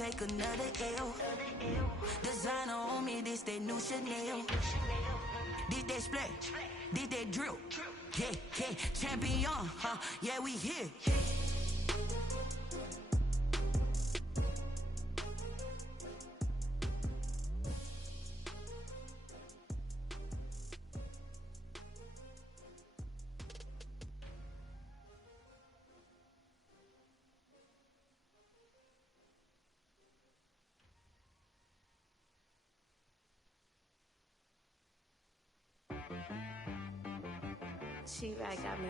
take another L. Designer on me, this that new Chanel. This that splash, this that drill. Yeah, yeah, champion, huh? Yeah, we here. She-Rag got me.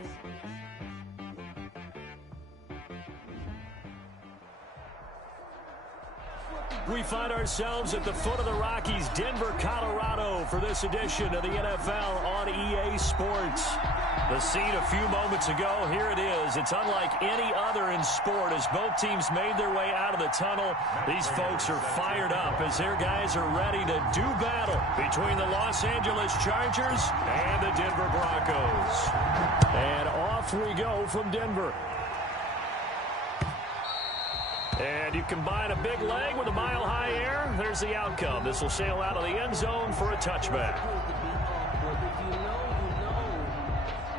We find ourselves at the foot of the Rockies, Denver, Colorado, for this edition of the NFL on EA Sports. The scene a few moments ago, here it is. It's unlike any other in sport as both teams made their way out of the tunnel. These folks are fired up as their guys are ready to do battle between the Los Angeles Chargers and the Denver Broncos. And off we go from Denver. And you combine a big leg with a mile-high air, there's the outcome. This will sail out of the end zone for a touchback.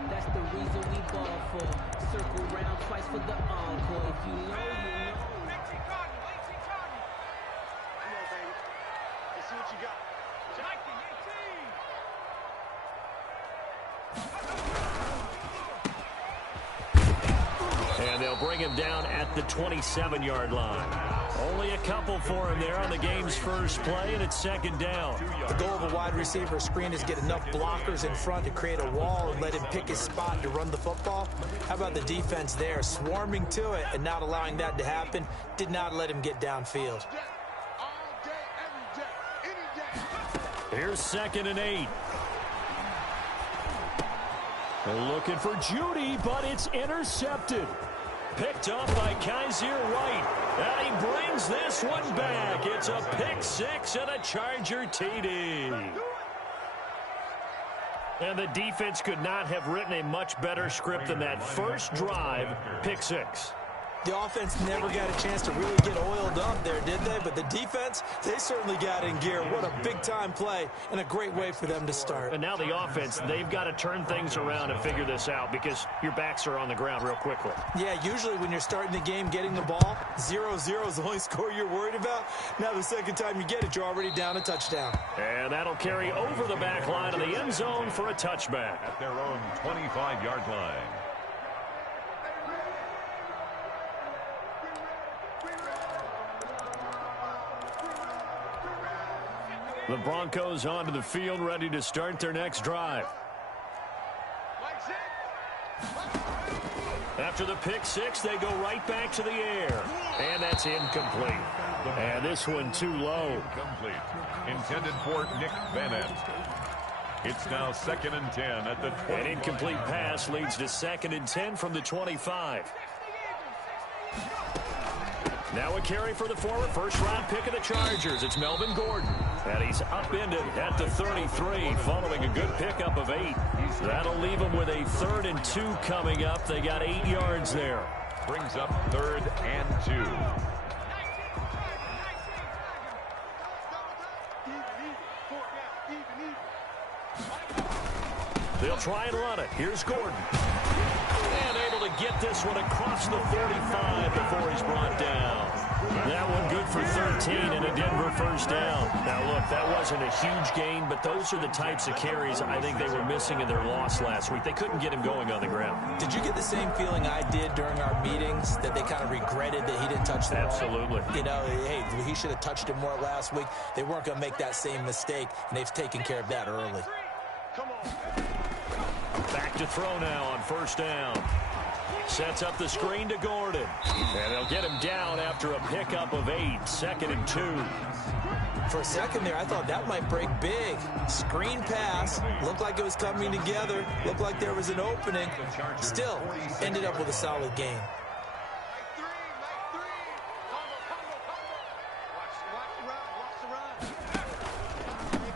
That's the reason we ball for. Circle round twice for the encore. If you know, you know. 18 Cardinal, 18 Cardinal. Come on, baby. Let's see what you got. 18. And they'll bring him down at the 27-yard line. Only a couple for him there on the game's first play, and it's second down. The goal of a wide receiver screen is get enough blockers in front to create a wall and let him pick his spot to run the football. How about the defense there, swarming to it and not allowing that to happen? Did not let him get downfield. Here's 2nd and 8. They're looking for Judy, but it's intercepted. Picked up by Kaiser White. And he brings this one back. It's a pick six and a Charger TD. And the defense could not have written a much better script than that first drive, pick six. The offense never got a chance to really get oiled up there, did they? But the defense, they certainly got in gear. What a big-time play and a great way for them to start. And now the offense, they've got to turn things around and figure this out because your backs are on the ground real quickly. Yeah, usually when you're starting the game getting the ball, 0-0 is the only score you're worried about. Now the second time you get it, you're already down a touchdown. And that'll carry over the back line of the end zone for a touchback. At their own 25-yard line. The Broncos onto the field, ready to start their next drive. After the pick six, they go right back to the air. And that's incomplete. And this one too low. Incomplete. Intended for Nick Bennett. It's now 2nd and 10 at the 20. An incomplete pass leads to 2nd and 10 from the 25. Now a carry for the former first-round pick of the Chargers. It's Melvin Gordon. And he's upended at the 33 following a good pickup of 8. That'll leave him with a 3rd and 2 coming up. They got 8 yards there. Brings up 3rd and 2. They'll try and run it. Here's Gordon. And able to get this one across the 35 before he's brought down. That one good for 13 and a Denver first down. Now, look, that wasn't a huge gain, but those are the types of carries I think they were missing in their loss last week. They couldn't get him going on the ground. Did you get the same feeling I did during our meetings, that they kind of regretted that he didn't touch the ball? Absolutely. You know, hey, he should have touched it more last week. They weren't going to make that same mistake, and they've taken care of that early. Come on. Back to throw now on first down. Sets up the screen to Gordon. And they'll get him down after a pickup of 8. 2nd and 2. For a second there, I thought that might break big. Screen pass. Looked like it was coming together. Looked like there was an opening. Still, ended up with a solid game.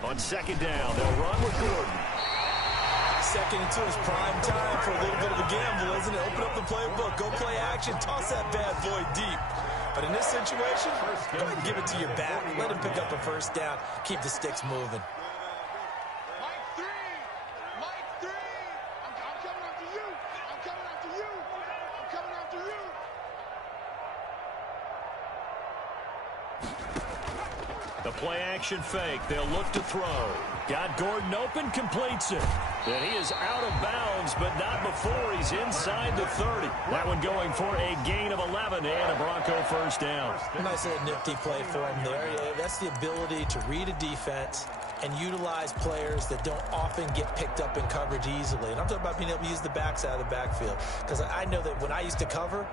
On second down, they'll run with Gordon. 2nd and 2 is prime time for a little bit of a gamble, isn't it? Open up the playbook, go play action, toss that bad boy deep. But in this situation, go ahead and give it to your back. Let him pick up a first down. Keep the sticks moving. Mike 3! Mike 3! I'm coming after you! I'm coming after you! I'm coming after you! The play action fake. They'll look to throw. Got Gordon open, completes it. And he is out of bounds, but not before he's inside the 30. That one going for a gain of 11 and a Bronco first down. A nice little nifty play for him there. Yeah, that's the ability to read a defense and utilize players that don't often get picked up in coverage easily. And I'm talking about being able to use the backs out of the backfield. Because I know that when I used to cover,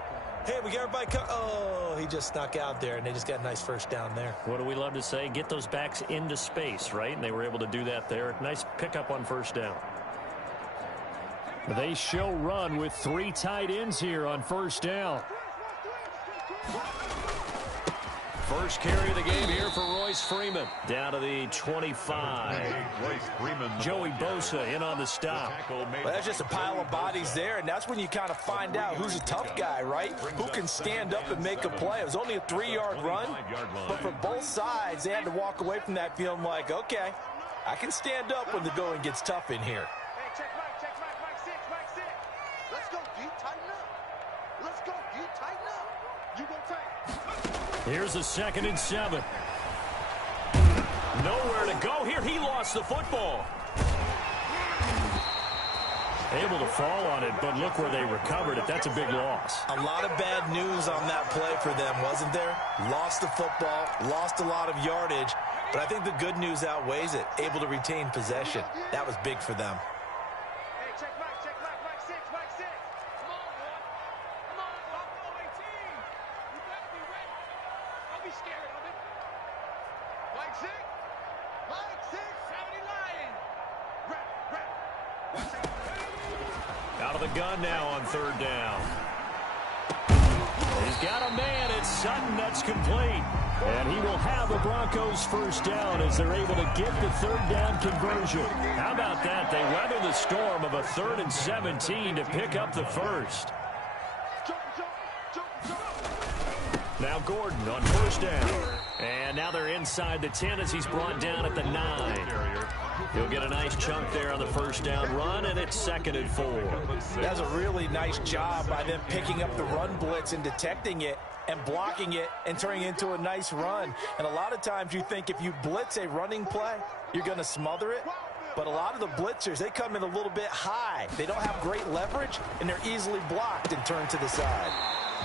hey, we got everybody oh, he just snuck out there, and they just got a nice first down there. What do we love to say? Get those backs into space, right? And they were able to do that there. Nice pickup on first down. They show run with 3 tight ends here on first down. First carry of the game here for Royce Freeman. Down to the 25. Joey Bosa in on the stop. Well, that's just a pile of bodies there, and that's when you kind of find out who's a tough guy, right? Who can stand up and make a play. It was only a 3-yard run, but for both sides, they had to walk away from that feeling like, okay, I can stand up when the going gets tough in here. Hey, check Mike 6, Mike 6. Let's go, D, tighten up. Let's go, D, tighten up. You go tight. Here's a 2nd and 7. Nowhere to go here. He lost the football. Able to fall on it, but look where they recovered it. That's a big loss. A lot of bad news on that play for them, wasn't there? Lost the football, lost a lot of yardage, but I think the good news outweighs it. Able to retain possession. That was big for them. Hey, check Mike 6, Mike 6. Come on, boy. Come on, Buffalo 18. You better be ready. Don't be scared of it. Mike 6. Mike 6. 70 Lion. Rep. Out of the gun now on 3rd down. He's got a man. It's Sutton. That's complete. And he will have the Broncos first down as they're able to get the 3rd down conversion. How about that? They weather the storm of a 3rd and 17 to pick up the first. Now Gordon on first down. And now they're inside the 10 as he's brought down at the 9. He'll get a nice chunk there on the first down run, and it's 2nd and 4. That's a really nice job by them picking up the run blitz and detecting it and blocking it and turning it into a nice run. And a lot of times you think if you blitz a running play, you're going to smother it. But a lot of the blitzers, they come in a little bit high. They don't have great leverage, and they're easily blocked and turned to the side.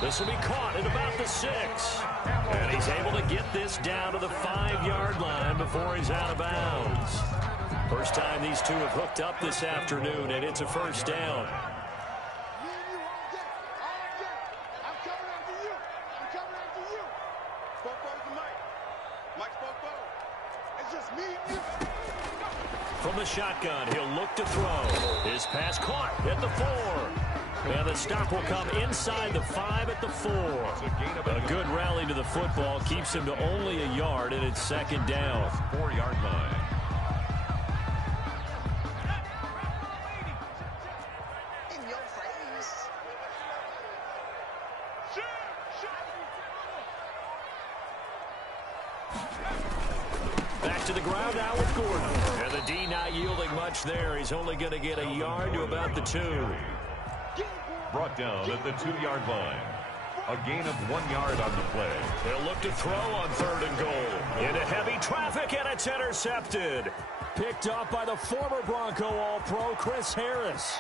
This will be caught at about the 6. And he's able to get this down to the 5-yard line before he's out of bounds. First time these two have hooked up this afternoon, and it's a first down. From the shotgun, he'll look to throw. His pass caught at the 4. And the stop will come inside the 5 at the 4. A good rally to the football keeps him to only a yard, and it's 2nd down. 4-yard line. Back to the ground now with Gordon. And the D not yielding much there. He's only going to get a yard to about the 2. Brought down at the 2-yard line. A gain of 1 yard on the play. They'll look to throw on 3rd and goal. Into heavy traffic, and it's intercepted. Picked up by the former Bronco All-Pro, Chris Harris.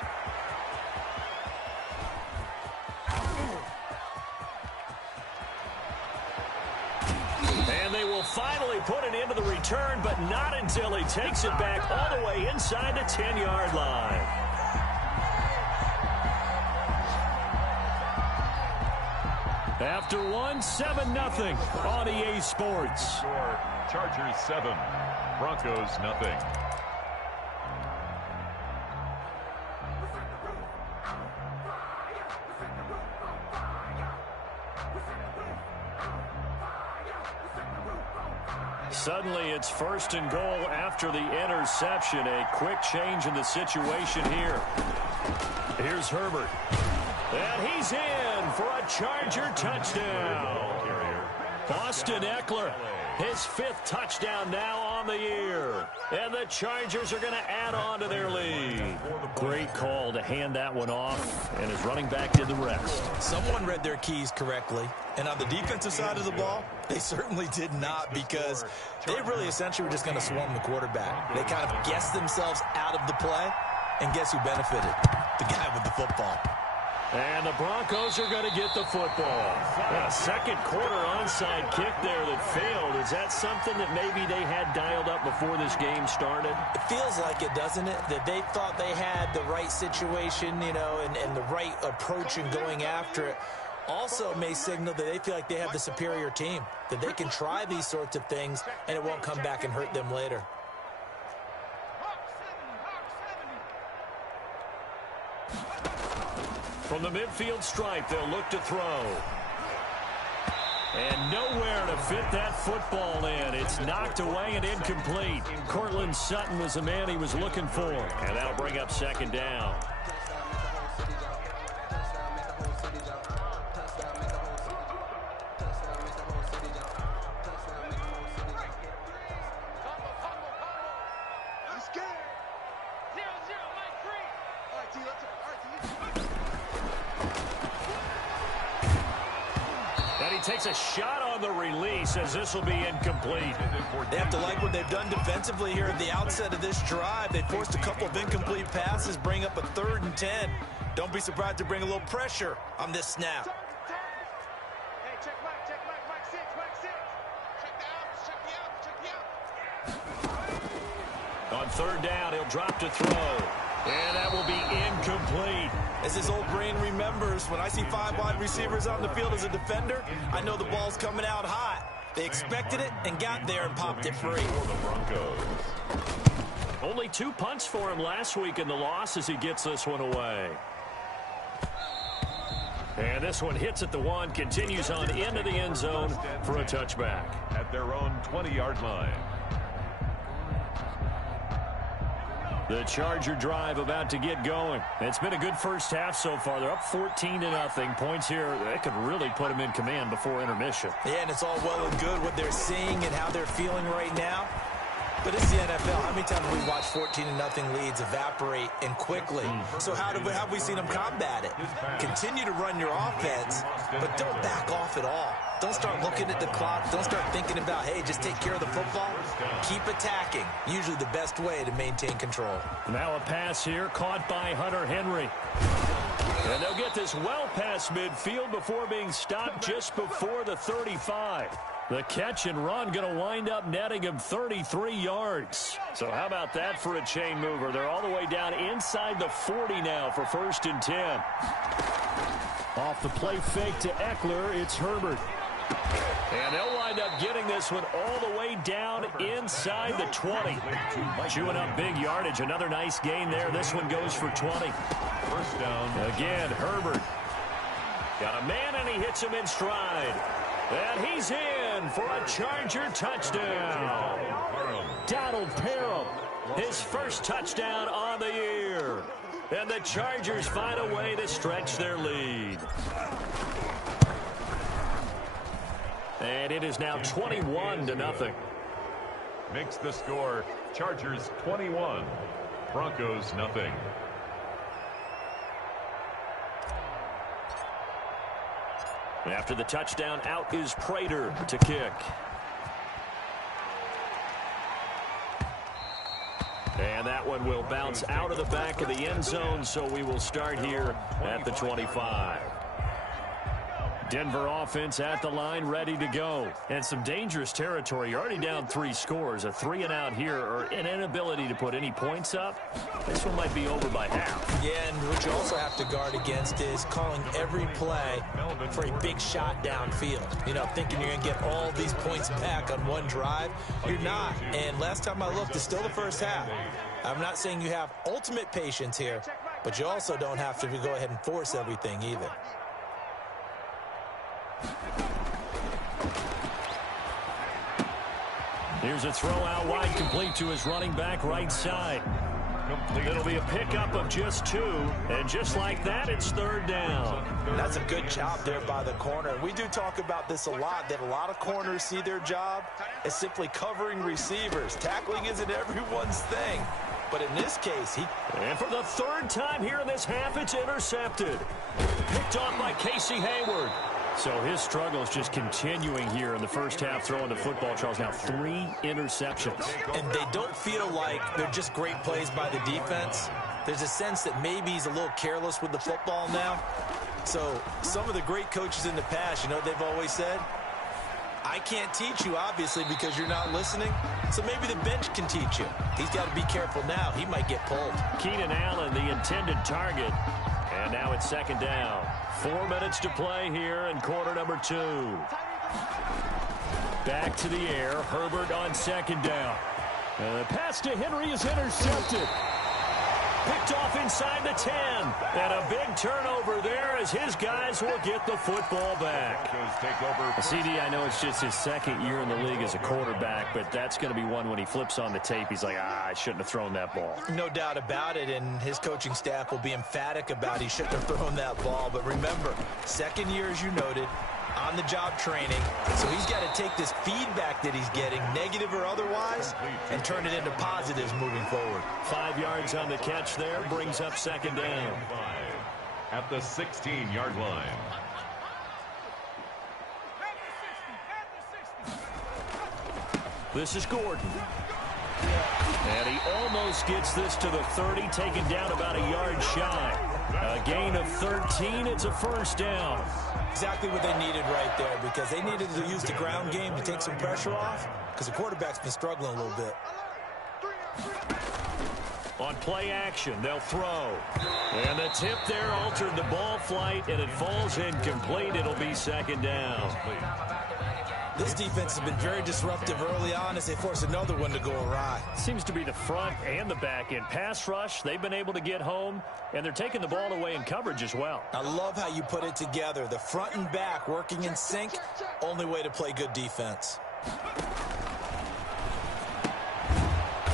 And they will finally put it into the return, but not until he takes it back all the way inside the 10-yard line. After one, 7-0 on EA Sports. Score, Chargers 7, Broncos nothing. Suddenly, it's 1st and goal after the interception. A quick change in the situation here. Here's Herbert. And he's in for a Charger touchdown. Austin Eckler, his 5th touchdown now on the year. And the Chargers are going to add on to their lead. Great call to hand that one off, and his running back did the rest. Someone read their keys correctly. And on the defensive side of the ball, they certainly did not, because they really essentially were just going to swarm the quarterback. They kind of guessed themselves out of the play, and guess who benefited? The guy with the football. And the Broncos are going to get the football. A second quarter onside kick there that failed. Is that something that maybe they had dialed up before this game started? It feels like it, doesn't it? That they thought they had the right situation, you know, and the right approach in going after it. Also may signal that they feel like they have the superior team, that they can try these sorts of things and it won't come back and hurt them later. From the midfield stripe, they'll look to throw. And nowhere to fit that football in. It's knocked away and incomplete. Cortland Sutton was the man he was looking for. And that'll bring up second down. Takes a shot on the release as this will be incomplete. They have to like what they've done defensively here at the outset of this drive. They forced a couple of incomplete passes, bring up a 3rd and 10. Don't be surprised to bring a little pressure on this snap. Hey, check Mike 6, Mike 6. Check the out. On 3rd down, he'll drop to throw. And that will be incomplete. As his old brain remembers, when I see 5 wide receivers on the field as a defender, I know the ball's coming out hot. They expected it and got there and popped it free. Only 2 punts for him last week in the loss as he gets this one away. And this one hits at the 1, continues on into the end zone for a touchback. At their own 20-yard line. The Charger drive about to get going. It's been a good first half so far. They're up 14-0. Points here, they could really put them in command before intermission. Yeah, and it's all well and good what they're seeing and how they're feeling right now. But it's the NFL. How many times have we watched 14-0 leads evaporate and quickly? So have we seen them combat it? Continue to run your offense, but don't back off at all. Don't start looking at the clock. Don't start thinking about, hey, just take care of the football. Keep attacking. Usually the best way to maintain control. Now a pass here caught by Hunter Henry. And they'll get this well past midfield before being stopped just before the 35. The catch and run going to wind up netting him 33 yards. So how about that for a chain mover? They're all the way down inside the 40 now for 1st and 10. Off the play fake to Eckler, it's Herbert. And they'll wind up getting this one all the way down inside the 20. Chewing up big yardage. Another nice gain there. This one goes for 20. 1st down. Again, Herbert. Got a man, and he hits him in stride. And he's in for a Charger touchdown. Donald Parham, his 1st touchdown on the year. And the Chargers find a way to stretch their lead. And it is now 21-0. Makes the score Chargers 21, Broncos nothing. After the touchdown, out is Prater to kick. And that one will bounce out of the back of the end zone, so we will start here at the 25. Denver offense at the line, ready to go. And some dangerous territory. You're already down 3 scores. A 3-and-out here, or an inability to put any points up. This one might be over by half. Yeah, and what you also have to guard against is calling every play for a big shot downfield. You know, thinking you're going to get all these points back on one drive. You're not. And last time I looked, it's still the first half. I'm not saying you have ultimate patience here, but you also don't have to go ahead and force everything either. Here's a throw out wide, complete to his running back right side. complete. It'll be a pickup of just 2, and just like that, it's 3rd down. That's a good job there by the corner. We do talk about this a lot, that a lot of corners see their job as simply covering receivers. Tackling isn't everyone's thing. But in this case, And for the 3rd time here in this half, it's intercepted. Picked off by Casey Hayward. So his struggle is just continuing here in the first half, throwing the football, Charles. Now 3 interceptions. and they don't feel like they're just great plays by the defense. There's a sense that maybe he's a little careless with the football now. So some of the great coaches in the past, you know, they've always said, I can't teach you, obviously, because you're not listening. So maybe the bench can teach you. He's got to be careful now. He might get pulled. Keenan Allen, the intended target. And now it's 2nd down. 4 minutes to play here in quarter number 2. Back to the air. Herbert on 2nd down. And the pass to Henry is intercepted. Picked off inside the 10. And a big turnover there as his guys will get the football back. CD, I know it's just his 2nd year in the league as a quarterback, but that's going to be one when he flips on the tape. He's like, I shouldn't have thrown that ball. No doubt about it, and his coaching staff will be emphatic about he shouldn't have thrown that ball. But remember, 2nd year, as you noted, on-the-job training. So he's got to take this feedback that he's getting, negative or otherwise, and turn it into positives moving forward. 5 yards on the catch there, brings up 2nd down. At the 16-yard line. This is Gordon. And he almost gets this to the 30, taken down about a yard shy. A gain of 13, it's a 1st down. Exactly what they needed right there, because they needed to use the ground game to take some pressure off, because the quarterback's been struggling a little bit. On play action, they'll throw. And the tip there altered the ball flight, and it falls incomplete. It'll be 2nd down. This defense has been very disruptive early on as they force another one to go awry. Seems to be the front and the back end. Pass rush, they've been able to get home, and they're taking the ball away in coverage as well. I love how you put it together. The front and back working in sync, only way to play good defense.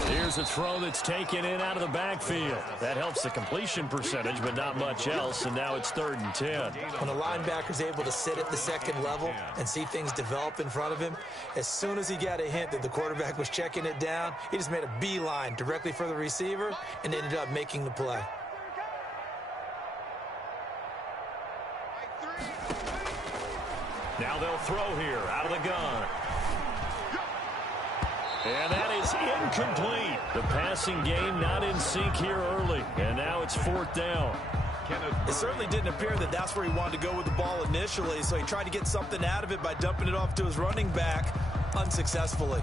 Here's a throw that's taken in out of the backfield. That helps the completion percentage, but not much else, and now it's 3rd and 10. When a linebacker's able to sit at the 2nd level and see things develop in front of him, as soon as he got a hint that the quarterback was checking it down, he just made a beeline directly for the receiver and ended up making the play. Now they'll throw here out of the gun. And that is incomplete. The passing game not in sync here early. And now it's 4th down. It certainly didn't appear that that's where he wanted to go with the ball initially, so he tried to get something out of it by dumping it off to his running back unsuccessfully.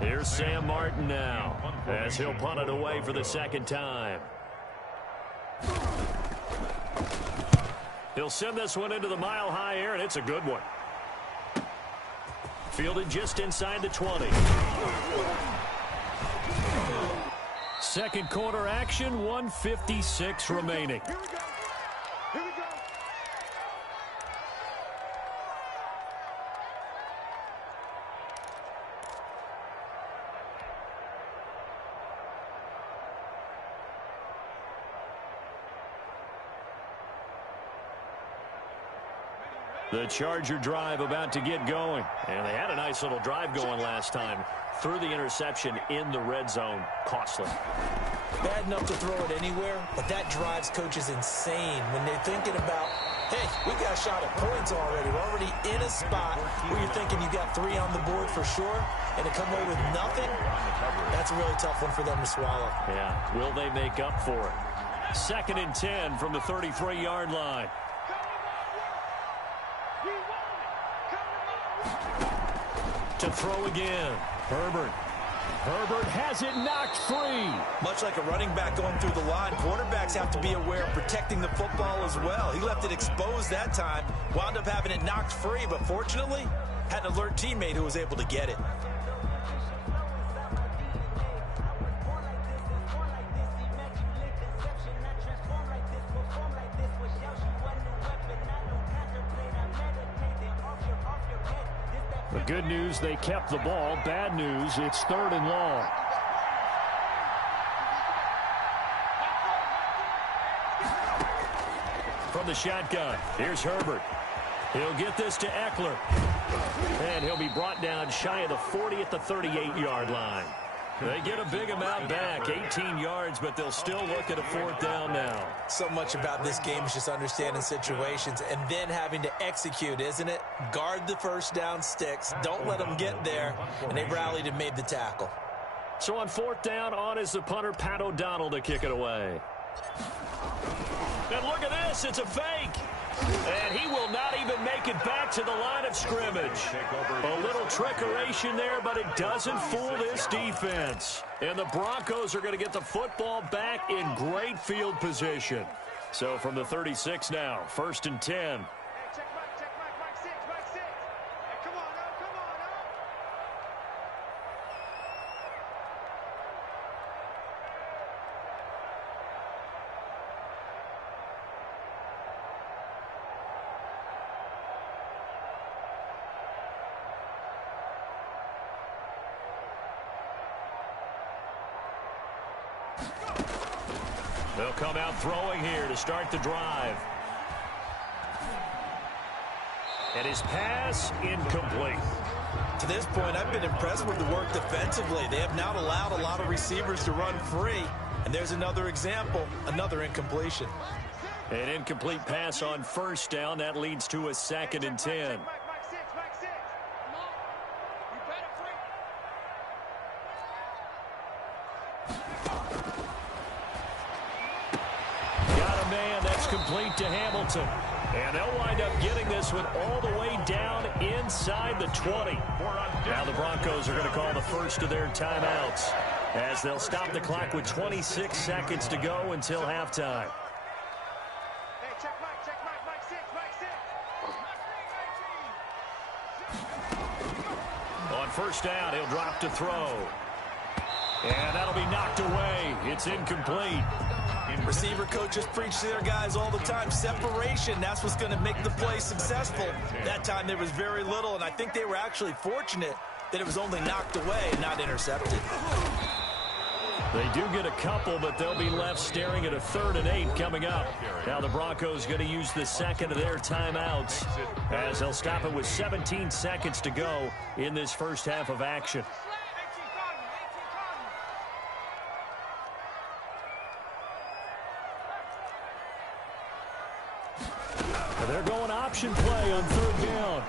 Here's Sam Martin now as he'll punt it away for the 2nd time. He'll send this one into the mile-high air, and it's a good one. Fielded just inside the 20. 2nd quarter action, 1:56 remaining. Here we go. Here we go. The Charger drive about to get going. And they had a nice little drive going last time. Threw the interception in the red zone. Costly. Bad enough to throw it anywhere, but that drives coaches insane when they're thinking about, hey, we got a shot at points already. We're already in a spot where you're thinking you got 3 on the board for sure, and to come away with nothing, that's a really tough one for them to swallow. Yeah, will they make up for it? 2nd and 10 from the 33-yard line. To throw again. Herbert has it knocked free. Much like a running back going through the line, quarterbacks have to be aware of protecting the football as well. He left it exposed that time, wound up having it knocked free, but fortunately, had an alert teammate who was able to get it. The good news, they kept the ball. Bad news, it's 3rd and long. From the shotgun, here's Herbert. He'll get this to Eckler. And he'll be brought down shy of the 40 at the 38-yard line. They get a big amount back, 18 yards, but they'll still look at a 4th down now. So much about this game is just understanding situations and then having to execute, isn't it? Guard the first down sticks. Don't let them get there. And they rallied and made the tackle. So on 4th down, on is the punter, Pat O'Donnell, to kick it away. And look at this, it's a fake. And he will not even make it back to the line of scrimmage. A little trickeration there, but it doesn't fool this defense. And the Broncos are going to get the football back in great field position. So from the 36 now, 1st and 10. They'll come out throwing here to start the drive. And his pass incomplete. To this point, I've been impressed with the work defensively. They have not allowed a lot of receivers to run free. And there's another example, another incompletion. An incomplete pass on 1st down. That leads to a 2nd and 10. Complete to Hamilton. And they'll wind up getting this one all the way down inside the 20. Now the Broncos are going to call the first of their timeouts as they'll stop the clock with 26 seconds to go until halftime. On 1st down, he'll drop to throw. And that'll be knocked away. It's incomplete. Receiver coaches preach to their guys all the time. Separation, that's what's going to make the play successful. That time there was very little, and I think they were actually fortunate that it was only knocked away and not intercepted. They do get a couple, but they'll be left staring at a 3rd and 8 coming up. Now the Broncos going to use the second of their timeouts as they'll stop it with 17 seconds to go in this first half of action. They're going option play on 3rd down.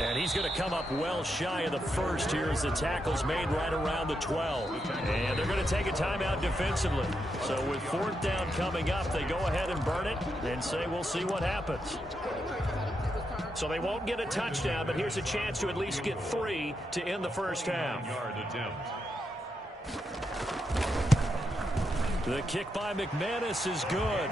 And he's going to come up well shy of the 1st here as the tackle's made right around the 12. And they're going to take a timeout defensively. So with 4th down coming up, they go ahead and burn it and say we'll see what happens. So they won't get a touchdown, but here's a chance to at least get 3 to end the first half. The kick by McManus is good.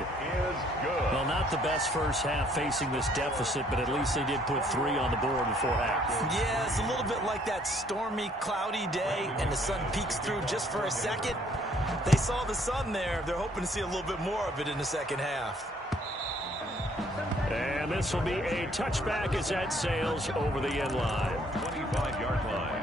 Well, not the best first half facing this deficit, but at least they did put 3 on the board before half. Yeah, it's a little bit like that stormy, cloudy day, and the sun peeks through just for a second. They saw the sun there. They're hoping to see a little bit more of it in the second half. And this will be a touchback as that sails over the end line. 25-yard line.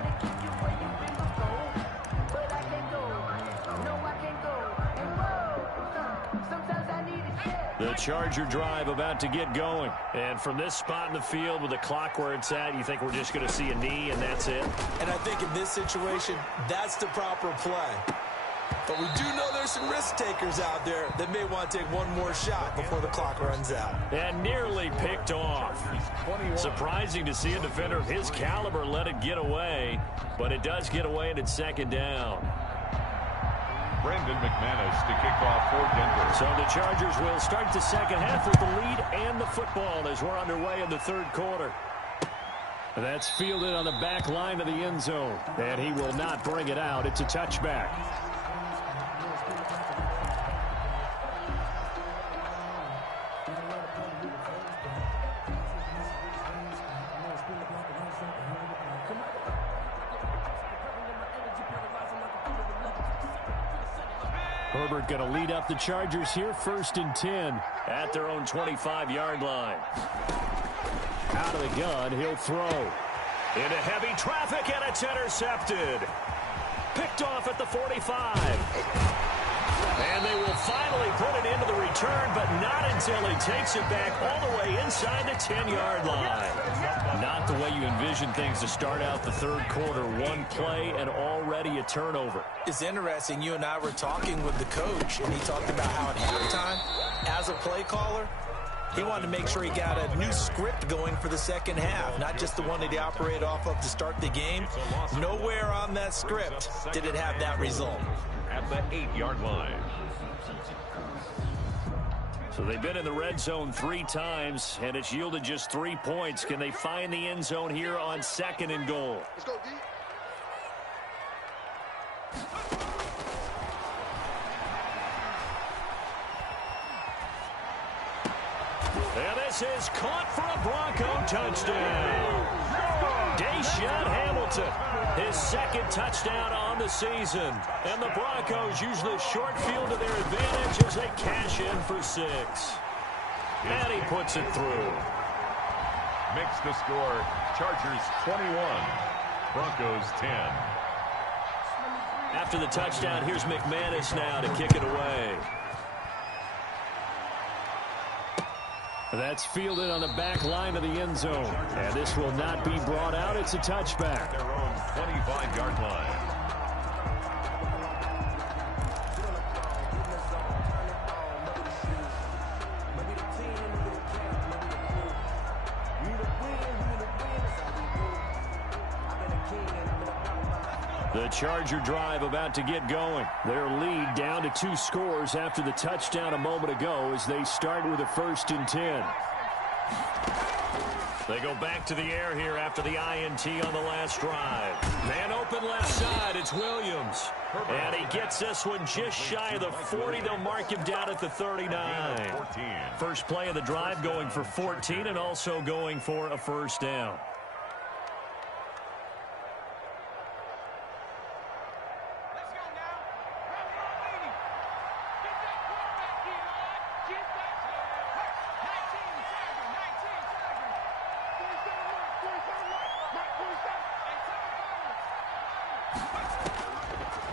The Charger drive about to get going. And from this spot in the field with the clock where it's at, you think we're just going to see a knee and that's it? And I think in this situation, that's the proper play. But we do know there's some risk takers out there that may want to take one more shot before the clock runs out. And nearly picked off. Surprising to see a defender of his caliber let it get away, but it does get away and it's 2nd down. Brandon McManus to kick off for Denver. So the Chargers will start the second half with the lead and the football as we're underway in the 3rd quarter. That's fielded on the back line of the end zone. And he will not bring it out. It's a touchback. Herbert going to lead up the Chargers here, 1st and 10 at their own 25-yard line. Out of the gun, he'll throw. Into heavy traffic, and it's intercepted. Picked off at the 45. And they will finally put it into the return, but not until he takes it back all the way inside the 10-yard line. Not the way you envision things to start out the third quarter. One play and already a turnover. It's interesting. You and I were talking with the coach, and he talked about how at halftime, as a play caller, he wanted to make sure he got a new script going for the second half, not just the one that he operated off of to start the game. Nowhere on that script did it have that result. At the 8-yard line. So they've been in the red zone 3 times, and it's yielded just 3 points. Can they find the end zone here on 2nd and goal? Let's go, D. And this is caught for a Bronco touchdown. Deshaun Hamilton, his 2nd touchdown on the season. And the Broncos use the short field to their advantage as they cash in for 6. And he puts it through. Makes the score Chargers 21, Broncos 10. After the touchdown, here's McManus now to kick it away. That's fielded on the back line of the end zone. And this will not be brought out. It's a touchback. Their own 25-yard line. The Charger drive about to get going. Their lead down to 2 scores after the touchdown a moment ago as they start with a 1st and 10. They go back to the air here after the INT on the last drive. Man open left side, it's Williams. And he gets this one just shy of the 40. They'll mark him down at the 39. First play of the drive going for 14 and also going for a 1st down.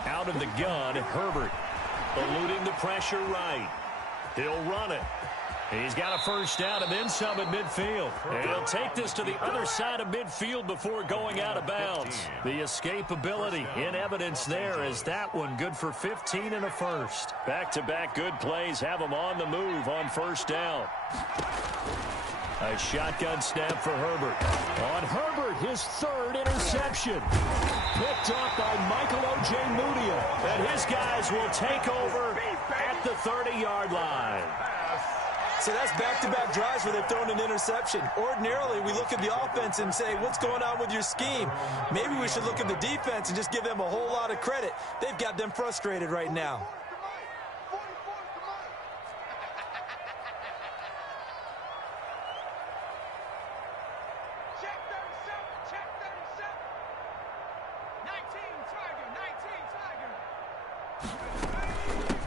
Out of the gun, Herbert, eluding the pressure right. He'll run it. He's got a 1st down and then some at midfield. And he'll take this to the other side of midfield before going out of bounds. The escapability in evidence there as that one good for 15 and a 1st. Back-to-back good plays have him on the move on 1st down. A shotgun snap for Herbert. On Herbert, his 3rd interception. Picked off by Michael Ojemudia. And his guys will take over at the 30-yard line. So that's back-to-back drives where they've thrown an interception. Ordinarily, we look at the offense and say, what's going on with your scheme? Maybe we should look at the defense and just give them a whole lot of credit. They've got them frustrated right now.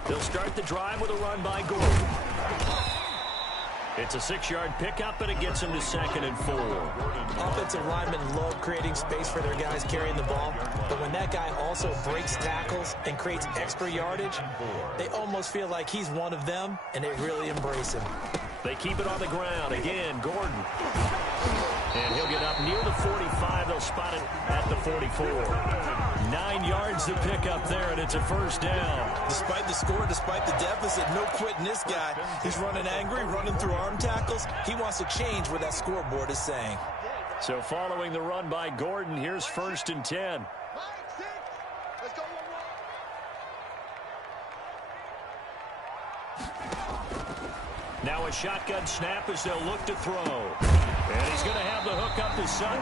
They'll start the drive with a run by Gordon. It's a 6-yard pickup, and it gets him to 2nd and 4. Offensive linemen love creating space for their guys carrying the ball, but when that guy also breaks tackles and creates extra yardage, they almost feel like he's one of them, and they really embrace him. They keep it on the ground. Again, Gordon. And he'll get up near the 45. They'll spot it at the 44. 9 yards to pick up there, and it's a 1st down. Despite the score, despite the deficit, no quitting this guy. He's running angry, running through arm tackles. He wants to change what that scoreboard is saying. So following the run by Gordon, here's 1st and 10. Let's go. Now a shotgun snap as they'll look to throw. And he's going to have the hook up to Sutton.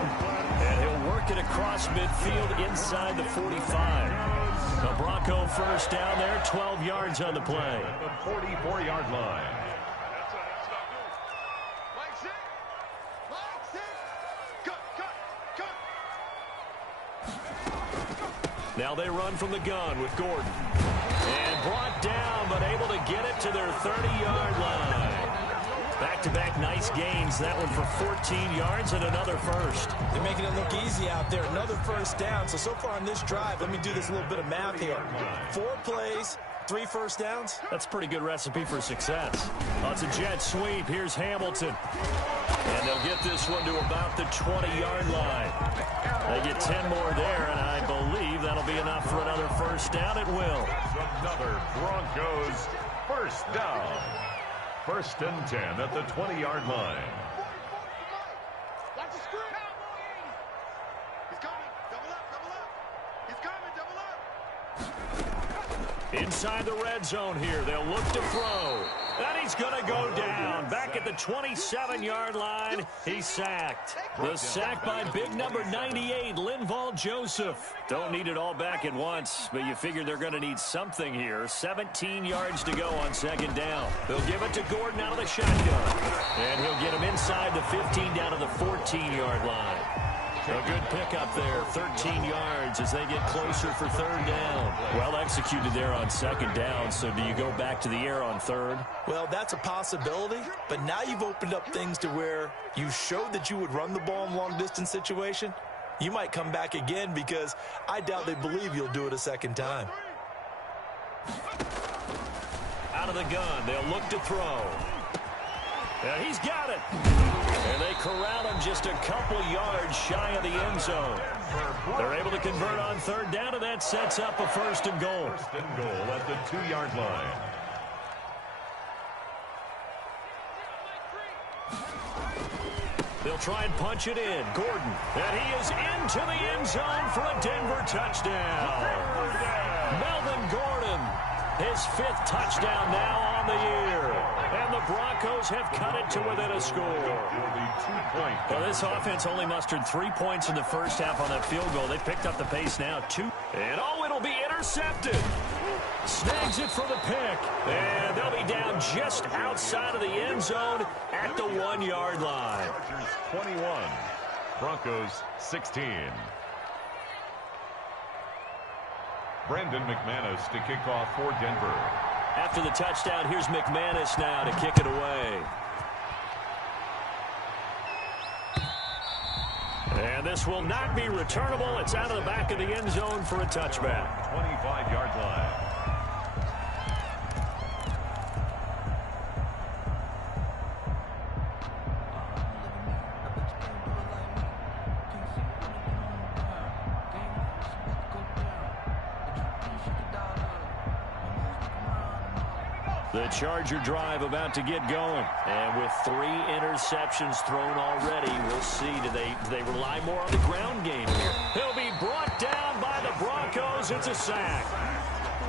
And he'll work it across midfield inside the 45. The Bronco 1st down there, 12 yards on the play. At the 44-yard line. Now they run from the gun with Gordon. And brought down, but able to get it to their 30-yard line. Back-to-back nice gains. That one for 14 yards and another first. They're making it look easy out there. Another first down. So far on this drive, let me do this little bit of math here. 4 plays, 3 first downs. That's a pretty good recipe for success. Oh, it's a jet sweep. Here's Hamilton. And they'll get this one to about the 20-yard line. They get 10 more there, and I believe that'll be enough for another first down. It will. Another Broncos first down. 1st and 10 at the 20-yard line. Watch the screen. He's coming. Double up, double up. He's coming, double up. Inside the red zone here. They'll look to throw. And he's going to go down. Back at the 27-yard line, he's sacked. The sack by big number 98, Linval Joseph. Don't need it all back at once, but you figure they're going to need something here. 17 yards to go on 2nd down. They'll give it to Gordon out of the shotgun. And he'll get him inside the 15 down to the 14-yard line. A good pickup there, 13 yards as they get closer for 3rd down. Well executed there on 2nd down, so do you go back to the air on 3rd? Well, that's a possibility, but now you've opened up things to where you showed that you would run the ball in long-distance situation. You might come back again because I doubt they believe you'll do it a 2nd time. Out of the gun, they'll look to throw. And he's got it. And they corral him just a couple yards shy of the end zone. They're able to convert on 3rd down, and that sets up a 1st and goal. 1st and goal at the 2-yard line. They'll try and punch it in. Gordon. And he is into the end zone for a Denver touchdown. Melvin Gordon, his 5th touchdown now on the year. And the Broncos have cut it to within a score. Well, this offense only mustered 3 points in the first half on that field goal. They picked up the pace now, 2. And oh, it'll be intercepted. Snags it for the pick. And they'll be down just outside of the end zone at the 1-yard line. Chargers 21, Broncos 16. Brandon McManus to kick off for Denver. After the touchdown, here's McManus now to kick it away. And this will not be returnable. It's out of the back of the end zone for a touchback. 25-yard line. The Charger drive about to get going. And with 3 interceptions thrown already, we'll see. Do they rely more on the ground game here? He'll be brought down by the Broncos. It's a sack.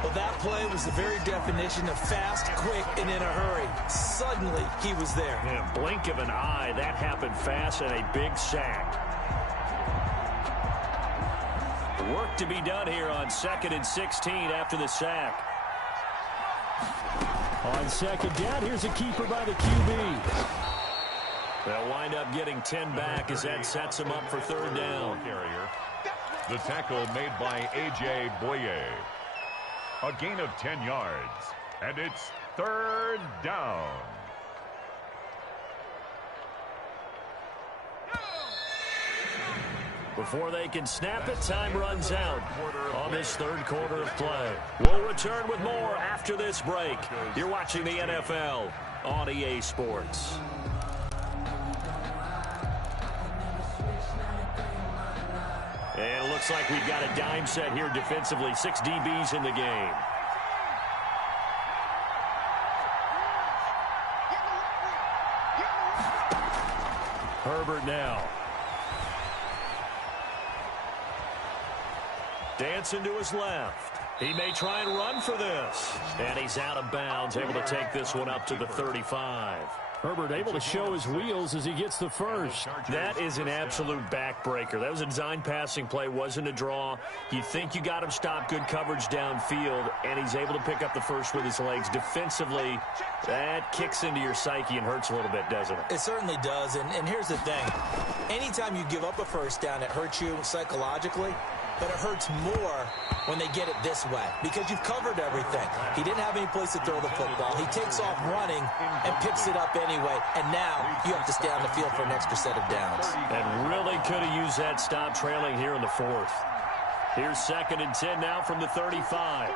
Well, that play was the very definition of fast, quick, and in a hurry. Suddenly, he was there. In a blink of an eye, that happened fast, and a big sack. Work to be done here on 2nd and 16 after the sack. On 2nd down, here's a keeper by the QB. They'll wind up getting 10 back as that sets them up for 3rd down. Carrier. The tackle made by A.J. Boye. A gain of 10 yards. And it's 3rd down. Before they can snap it, time runs out on this 3rd quarter of play. We'll return with more after this break. You're watching the NFL on EA Sports. And it looks like we've got a dime set here defensively. 6 DBs in the game. Herbert now. Dancing to his left. He may try and run for this. And he's out of bounds, able to take this one up to the 35. Herbert able to show his wheels as he gets the first. That is an absolute backbreaker. That was a design passing play, wasn't a draw. You think you got him stopped, good coverage downfield, and he's able to pick up the first with his legs. Defensively, that kicks into your psyche and hurts a little bit, doesn't it? It certainly does, and here's the thing. Anytime you give up a first down, it hurts you psychologically. but it hurts more when they get it this way because you've covered everything. He didn't have any place to throw the football. He takes off running and picks it up anyway, and now you have to stay on the field for an extra set of downs. And really could have used that stop trailing here in the fourth. Here's 2nd and 10 now from the 35.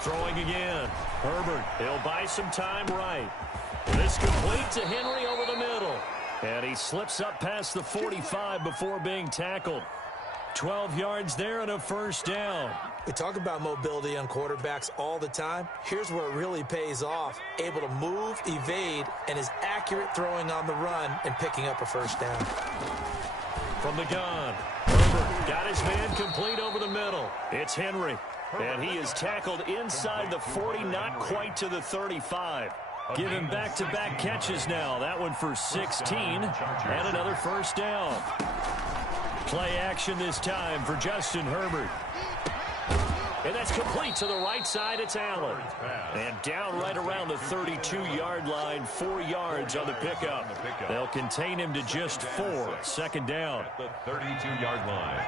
Throwing again. Herbert, he'll buy some time right. This complete to Henry over the middle. And he slips up past the 45 before being tackled. 12 yards there and a first down. We talk about mobility on quarterbacks all the time. Here's where it really pays off. Able to move, evade, and is accurate throwing on the run and picking up a first down. From the gun, Herbert got his man complete over the middle. It's Henry. And he is tackled inside the 40, not quite to the 35. Give him back-to-back catches now. That one for 16 and another first down. Play action this time for Justin Herbert. And that's complete to the right side. It's Allen. And down right around the 32-yard line, 4 yards on the pickup. They'll contain him to just 4. 2nd down. The 32-yard line.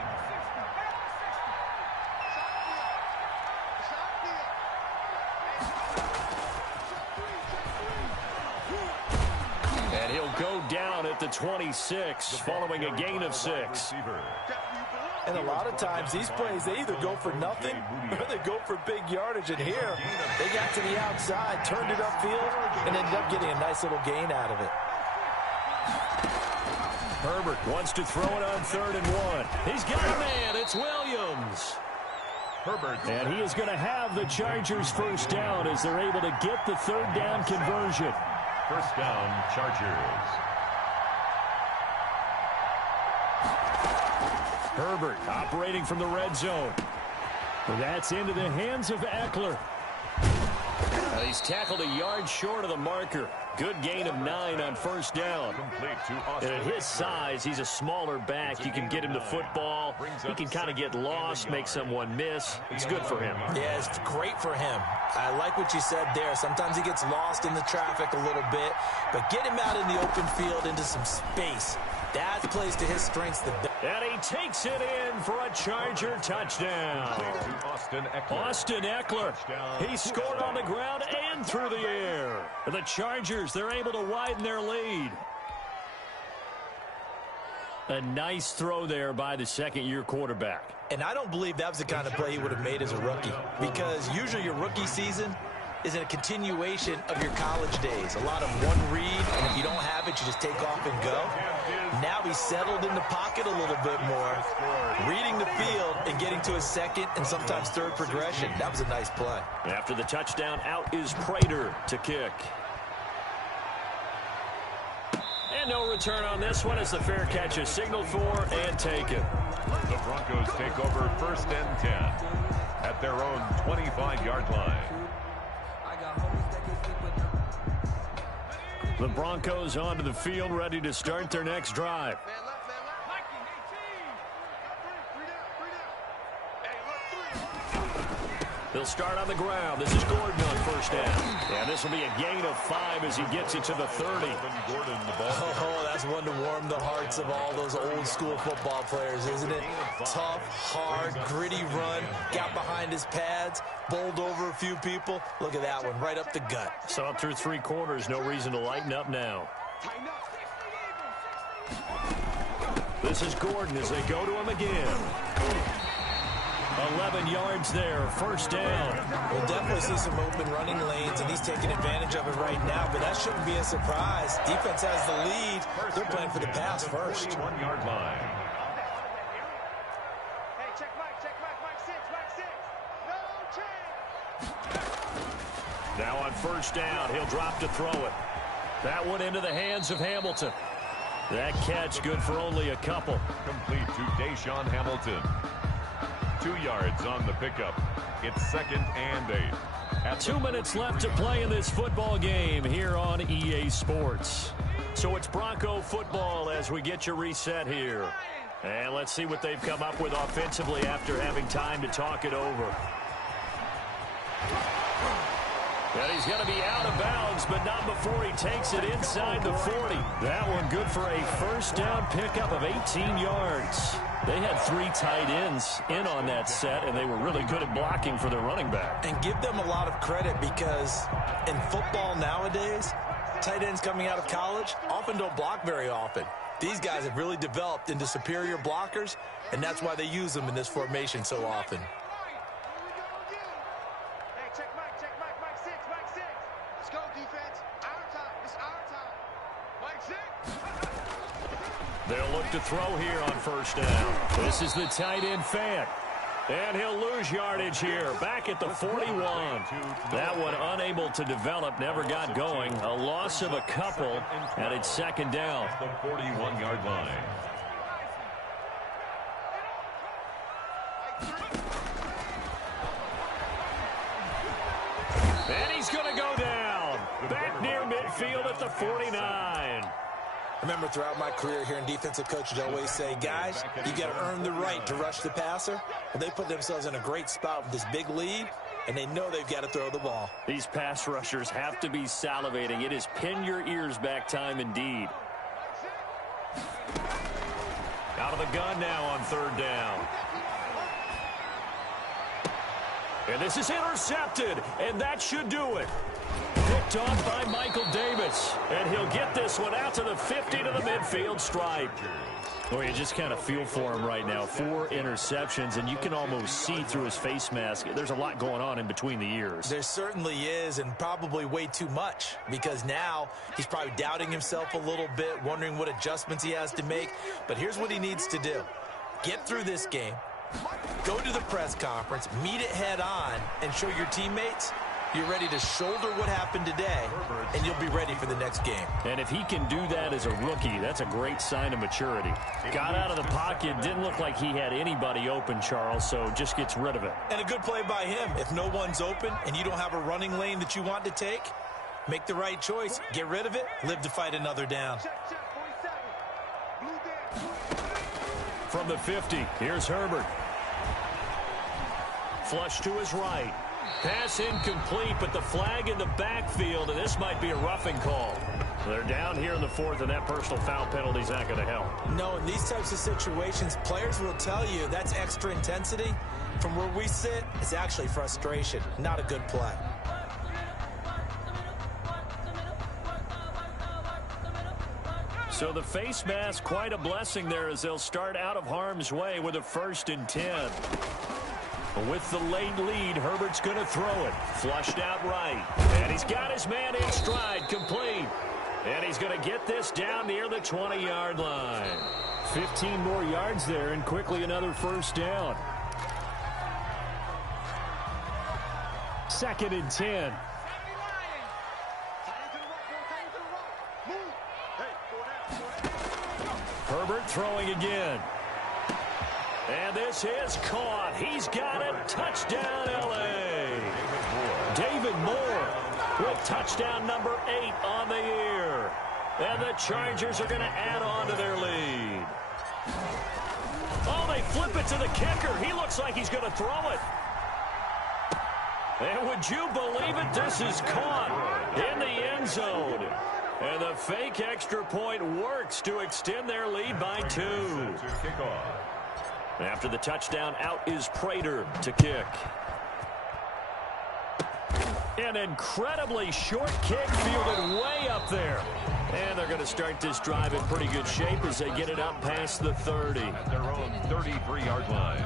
And he'll go down at the 26 following a gain of 6. And a lot of times these plays, they either go for nothing or they go for big yardage. And here, they got to the outside, turned it upfield, and ended up getting a nice little gain out of it. Herbert wants to throw it on 3rd and 1. He's got a man. It's Williams. Herbert. And he is going to have the Chargers first down as they're able to get the 3rd down conversion. First down, Chargers. Herbert operating from the red zone. That's into the hands of Eckler. He's tackled a yard short of the marker. Good gain of 9 on first down. Complete to Austin. And at his size, he's a smaller back. You can get him the football. He can kind of get lost, make someone miss. It's good for him. Yeah, it's great for him. I like what you said there. Sometimes he gets lost in the traffic a little bit, but get him out in the open field into some space. That plays to his strengths. And he takes it in for a Charger touchdown. Austin Eckler. He scored on the ground and through the air. The Chargers, they're able to widen their lead. A nice throw there by the second-year quarterback. And I don't believe that was the kind of play he would have made as a rookie, because usually your rookie season is a continuation of your college days. A lot of one read, and if you don't have it, you just take off and go. Now he's settled in the pocket a little bit more, reading the field and getting to his second and sometimes third progression. That was a nice play. After the touchdown, out is Prater to kick. And no return on this one as the fair catch is signaled for and taken. The Broncos take over 1st and 10 at their own 25-yard line. The Broncos onto the field, ready to start their next drive. They'll start on the ground. This is Gordon on first down. And this will be a gain of 5 as he gets it to the 30. Oh, that's one to warm the hearts of all those old school football players, isn't it? Tough, hard, gritty run, got behind his pads, bowled over a few people. Look at that one, right up the gut. So up through 3 quarters, no reason to lighten up now. This is Gordon as they go to him again. 11 yards there, first down. We'll definitely see some open running lanes, and he's taking advantage of it right now, but that shouldn't be a surprise. Defense has the lead. They're playing for the pass first. 1-yard line. Hey, check Mike 6. No change. Now on first down, he'll drop to throw it. That one into the hands of Hamilton. That catch good for only a couple. Complete to Deshaun Hamilton. 2 yards on the pickup. It's 2nd and 8. 2 minutes left to play in this football game here on EA Sports. So it's Bronco football as we get your reset here. And let's see what they've come up with offensively after having time to talk it over. And he's going to be out of bounds, but not before he takes it inside the 40. That one good for a first down pickup of 18 yards. They had 3 tight ends in on that set, and they were really good at blocking for their running back. And give them a lot of credit because in football nowadays, tight ends coming out of college often don't block very often. These guys have really developed into superior blockers, and that's why they use them in this formation so often. They'll look to throw here on first down. This is the tight end Fant. And he'll lose yardage here. Back at the 41. That one unable to develop, never got going. A loss of a couple, and it's second down. The 41-yard line. And he's going to go down. Back near midfield at the 49. I remember throughout my career here in defensive coaches always say, guys, you got to earn the right to rush the passer. Well, they put themselves in a great spot with this big lead, and they know they've got to throw the ball. These pass rushers have to be salivating. It is pin your ears back time indeed. Out of the gun now on third down. And this is intercepted, and that should do it. Picked off by Michael Davis, and he'll get this one out to the 50 to the midfield stripe. Well, you just kind of feel for him right now. 4 interceptions, and you can almost see through his face mask. There's a lot going on in between the ears. There certainly is, and probably way too much, because now he's probably doubting himself a little bit, wondering what adjustments he has to make. But here's what he needs to do. Get through this game, go to the press conference, meet it head on, and show your teammates you're ready to shoulder what happened today, and you'll be ready for the next game. And if he can do that as a rookie, that's a great sign of maturity. Got out of the pocket, didn't look like he had anybody open, Charles, so just gets rid of it. And a good play by him. If no one's open and you don't have a running lane that you want to take, make the right choice. Get rid of it. Live to fight another down. From the 50, here's Herbert. Flush to his right. Pass incomplete, but the flag in the backfield, and this might be a roughing call. They're down here in the 4th, and that personal foul penalty is not going to help. No, in these types of situations, players will tell you that's extra intensity. From where we sit, it's actually frustration, not a good play. So the face mask, quite a blessing there as they'll start out of harm's way with a 1st and 10. With the late lead, Herbert's going to throw it. Flushed out right. And he's got his man in stride, complete. And he's going to get this down near the 20-yard line. 15 more yards there, and quickly another first down. 2nd and 10. Herbert throwing again. And this is caught. He's got it. Touchdown, L.A. David Moore with touchdown number 8 on the year. And the Chargers are going to add on to their lead. Oh, they flip it to the kicker. He looks like he's going to throw it. And would you believe it? This is caught in the end zone. And the fake extra point works to extend their lead by 2. After the touchdown, out is Prater to kick. An incredibly short kick fielded way up there. And they're going to start this drive in pretty good shape as they get it up past the 30. At their own 33-yard line.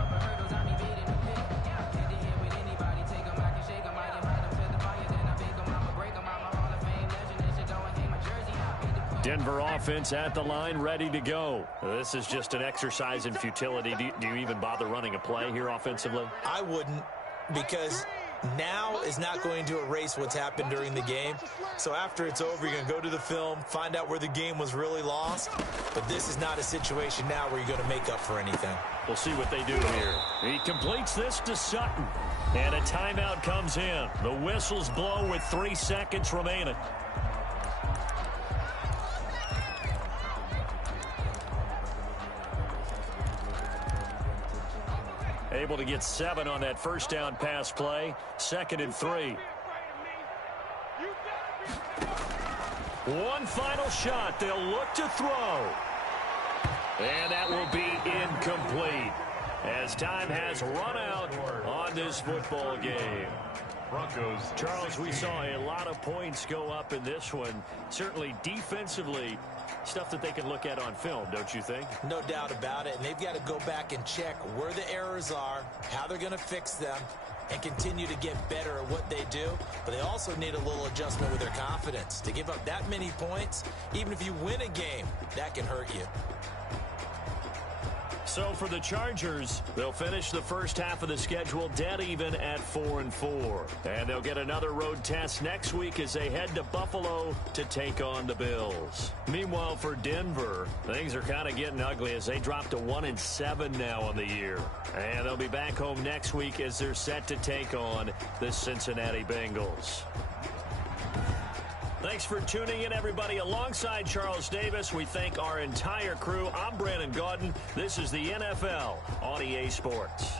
Denver offense at the line, ready to go. This is just an exercise in futility. Do you even bother running a play here offensively? I wouldn't, because now is not going to erase what's happened during the game. So after it's over, you're going to go to the film, find out where the game was really lost. But this is not a situation now where you're going to make up for anything. We'll see what they do here. He completes this to Sutton. And a timeout comes in. The whistles blow with 3 seconds remaining. Able to get 7 on that first down pass play. 2nd and 3. One final shot. They'll look to throw. And that will be incomplete as time has run out on this football game. Broncos. Charles, we saw a lot of points go up in this one. Certainly defensively, stuff that they can look at on film, don't you think? No doubt about it. And they've got to go back and check where the errors are, how they're going to fix them, and continue to get better at what they do. But they also need a little adjustment with their confidence. To give up that many points, even if you win a game, that can hurt you. So for the Chargers, they'll finish the first half of the schedule dead even at 4-4. And they'll get another road test next week as they head to Buffalo to take on the Bills. Meanwhile, for Denver, things are kind of getting ugly as they drop to 1-7 now on the year. And they'll be back home next week as they're set to take on the Cincinnati Bengals. Thanks for tuning in, everybody. Alongside Charles Davis, we thank our entire crew. I'm Brandon Gaudin. This is the NFL on EA Sports.